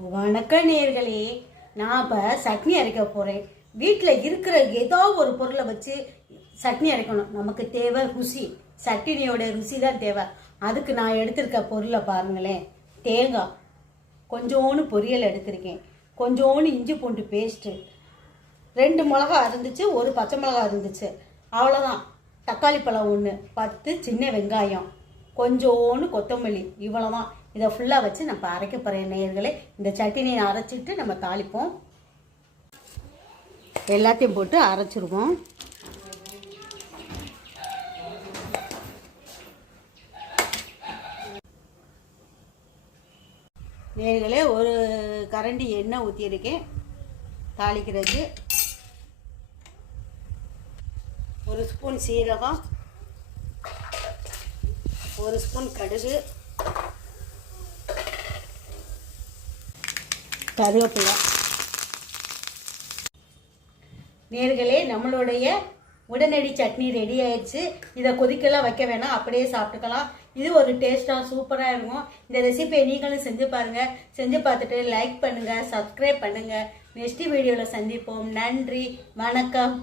வணக்கம் நேயர்களே. நான் இப்போ சட்னி அரைக்க போகிறேன். வீட்டில் இருக்கிற ஏதோ ஒரு பொருளை வச்சு சட்னி அரைக்கணும். நமக்கு தேவை ருசி, சட்னியோட ருசி தான் தேவை. அதுக்கு நான் எடுத்திருக்க பொருளை பாருங்களேன். தேங்காய், கொஞ்சோண்டு பொரியல் எடுத்திருக்கேன், கொஞ்சோண்டு இஞ்சி பூண்டு பேஸ்ட்டு, 2 மிளகா இருந்துச்சு, ஒரு பச்சை மிளகா இருந்துச்சு, அவ்வளோதான். தக்காளி பழம் 1, 10 சின்ன வெங்காயம், கொஞ்சோண்டு கொத்தமல்லி, இவ்வளோதான். இதை ஃபுல்லாக வச்சு நம்ம அரைக்க போகிறேன் நேயர்களே. இந்த சட்னியை அரைச்சிட்டு நம்ம தாளிப்போம். எல்லாத்தையும் போட்டு அரைச்சிருவோம். நேயர்களே, ஒரு கரண்டி எண்ணெய் ஊற்றியிருக்கேன் தாளிக்கிறதுக்கு. 1 ஸ்பூன் சீரகம், 1 ஸ்பூன் கடுகு, கருவேப்பிலை. நேர்களே, நம்மளுடைய உடனடி சட்னி ரெடி ஆயிடுச்சு. இதை கொதிக்கலாம் வைக்க வேணாம், அப்படியே சாப்பிட்டுக்கலாம். இது ஒரு டேஸ்ட்டாக சூப்பராக இருக்கும். இந்த ரெசிபியை நீங்களும் செஞ்சு பாருங்கள். செஞ்சு பார்த்துட்டு லைக் பண்ணுங்கள், சப்ஸ்கிரைப் பண்ணுங்கள். நெக்ஸ்ட் வீடியோவில் சந்திப்போம். நன்றி, வணக்கம்.